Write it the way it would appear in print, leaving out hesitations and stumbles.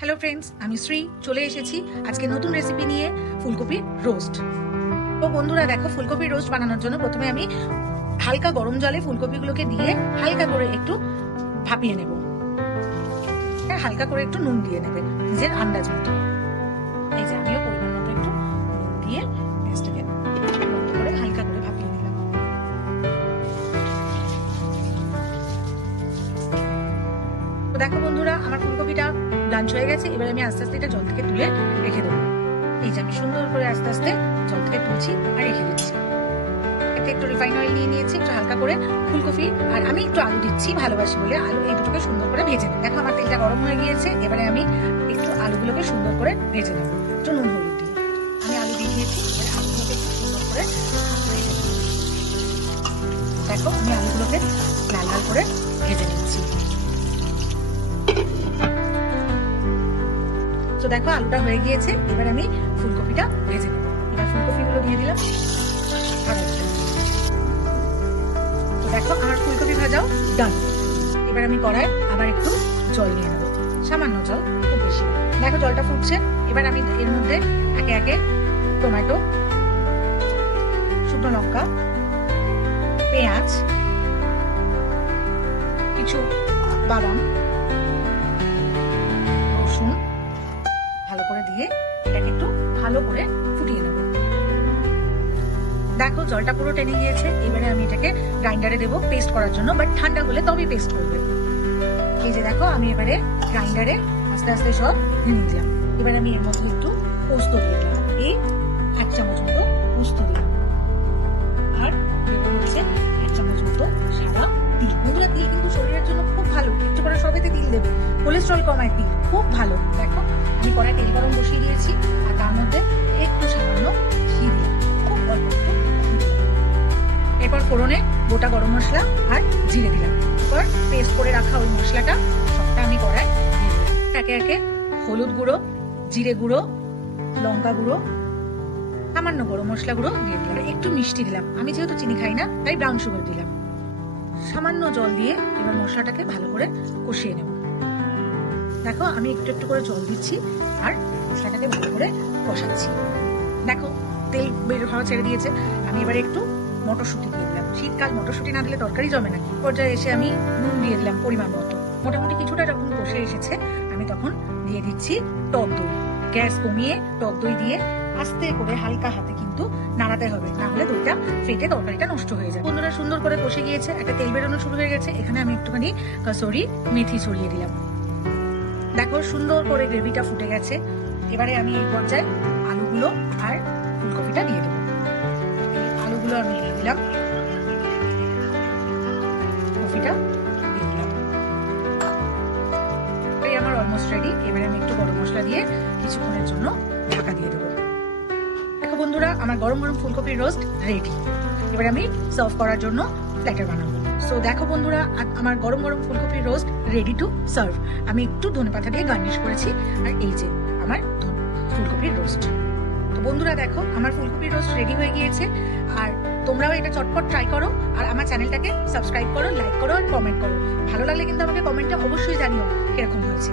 Hello friends, আমি শ্রী চলে এসেছি আজকে নতুন রেসিপি নিয়ে ফুলকপির রোস্ট। তো বন্ধুরা দেখো, ফুলকপির রোস্ট বানানোর জন্য প্রথমে আমি হালকা গরম জলে ফুলকপিগুলোকে দিয়ে হালকা করে একটু ভাপিয়ে নেব। হালকা করে একটু নুন দিয়ে নেবে নিজের আন্দাজ মতো। এই যে আমিও পরিমাণ মতো একটু নুন দিয়ে পেস্টটাকে বন্ধ করে হালকা করে ভাপিয়ে নিলাম। তো দেখো বন্ধুরা, আমার ফুলকপিটা লাঞ্চ হয়ে গেছে। এবার আমি আস্তে আস্তে এটা জল থেকে তুলে রেখে দেবো। এই যে আমি সুন্দর করে আস্তে আস্তে জল থেকে তুলছি আর রেখে দিচ্ছি। এতে একটু রিফাইন অয়েল নিয়ে নিয়েছি, একটু হালকা করে ফুলকপি আর আমি একটু আলু দিচ্ছি, ভালোবাসি বলে আলু এই দুটোকে সুন্দর করে ভেজে নেব। দেখো আমার তেলটা গরম হয়ে গিয়েছে। এবারে আমি একটু আলুগুলোকে সুন্দর করে ভেজে নেব একটু নুন হলুদ দিয়ে। আমি আলু দিয়ে দিয়েছি, এবার আলুগুলোকে একটু সুন্দর করে ভেজে নেব। দেখো আমি আলুগুলোকে লাল লাল করে ভেজে নিচ্ছি। তো দেখো আলুটা হয়ে গিয়েছে। এবার আমি ফুলকপিটা ভেজে নেব। এবার ফুলকপিগুলো দিয়ে দিলাম। তো দেখো আমার ফুলকপি ভাজাও ডান। এবার আমি কড়ায় আবার একটু জল নিয়ে নেব, সামান্য জল, খুব বেশি। দেখো জলটা ফুটছে। এবার আমি এর মধ্যে একে একে টমেটো, শুকনো লঙ্কা, পেঁয়াজ, কিছু বাদাম, রসুন ভালো করে দিয়ে এটাকে একটু ভালো করে ফুটিয়ে নেব। দেখো জলটা পুরো টেনে গিয়েছে। এবারে আমি এটাকে গ্রাইন্ডারে দেবো পেস্ট করার জন্য, বাট ঠান্ডা হলে তবেই পেস্ট করবে। এই যে দেখো আমি এবারে গ্রাইন্ডারে আস্তে আস্তে সব ভেঙে দিলাম। এবার আমি এর মধ্যে একটু পোস্ত দিয়ে দিলাম, এই 1 চামচ মতো পোস্ত দিলাম। আর এবার হচ্ছে 1 চামচ মতো সাদা তিল। বন্ধুরা তিল কিন্তু শরীরের জন্য খুব ভালো, একটু করে সবেতে তিল দেবে, কোলেস্ট্রল কমায় তিল, খুব ভালো। দেখো আমি কড়াই তেল গরম বসিয়ে দিয়েছি আর তার মধ্যে একটু সামান্য ঘি দিলাম, খুব অল্প একটু। এরপর ফোড়নে গোটা গরম মশলা আর জিরে দিলাম। এরপর পেস্ট করে রাখা ওই মশলাটা সবটা আমি কড়াই দিয়ে দিলাম। একে একে হলুদ গুঁড়ো, জিরে গুঁড়ো, লঙ্কা গুঁড়ো, সামান্য গরম মশলা গুঁড়ো দিয়ে দিলাম। একটু মিষ্টি দিলাম, আমি যেহেতু চিনি খাই না তাই ব্রাউন সুগার দিলাম। সামান্য জল দিয়ে এবার মশলাটাকে ভালো করে কষিয়ে নেব। দেখো আমি একটু একটু করে জল দিচ্ছি আর মশলাটাকে ভালো করে কষাচ্ছি। দেখো তেল বের হওয়া ছেড়ে দিয়েছে। আমি এবারে একটু মটরশুঁটি দিয়ে দিলাম। শীতকাল মটরশুঁটি না দিলে তরকারি জমে না। পর্যায়ে এসে আমি নুন দিয়ে দিলাম পরিমাণ মতো। মোটামুটি কিছুটা যখন কষে এসেছে আমি তখন দিয়ে দিচ্ছি টক দই। গ্যাস কমিয়ে টক দই দিয়ে আস্তে করে হালকা হাতে কিন্তু নাড়াতে হবে, না হলে দইটা ফেটে তরকারিটা নষ্ট হয়ে যায়। বন্ধুরা সুন্দর করে কষে গিয়েছে, একটা তেল বেরোনো শুরু হয়ে গেছে। এখানে আমি একটুখানি কসুরি মেথি ছড়িয়ে দিলাম। দেখো সুন্দর করে গ্রেভিটা ফুটে গেছে। এবারে আমি এই পর্যায়ে আলুগুলো আর ফুলকপিটা দিয়ে দেবো। আলুগুলো আমি দিয়ে দিলাম, কফিটা দিয়ে দিলাম। এই আমার অলমোস্ট রেডি। এবারে আমি একটু গরম মশলা দিয়ে কিছুক্ষণের জন্য ঢাকা দিয়ে দেবো। দেখো বন্ধুরা আমার গরম গরম ফুলকপির রোস্ট রেডি। এবার আমি সার্ভ করার জন্য প্ল্যাটার বানাবো। সো দেখো বন্ধুরা আমার গরম গরম ফুলকপির রোস্ট রেডি টু সার্ভ। আমি একটু ধনেপাতা দিয়ে গার্নিশ করেছি। আর এই যে আমার ফুলকপির রোস্ট। তো বন্ধুরা দেখো আমার ফুলকপির রোস্ট রেডি হয়ে গিয়েছে। আর তোমরাও এটা চটপট ট্রাই করো আর আমার চ্যানেলটাকে সাবস্ক্রাইব করো, লাইক করো আর কমেন্ট করো। ভালো লাগলে কিন্তু আমাকে কমেন্টে অবশ্যই জানিও কিরকম হয়েছে।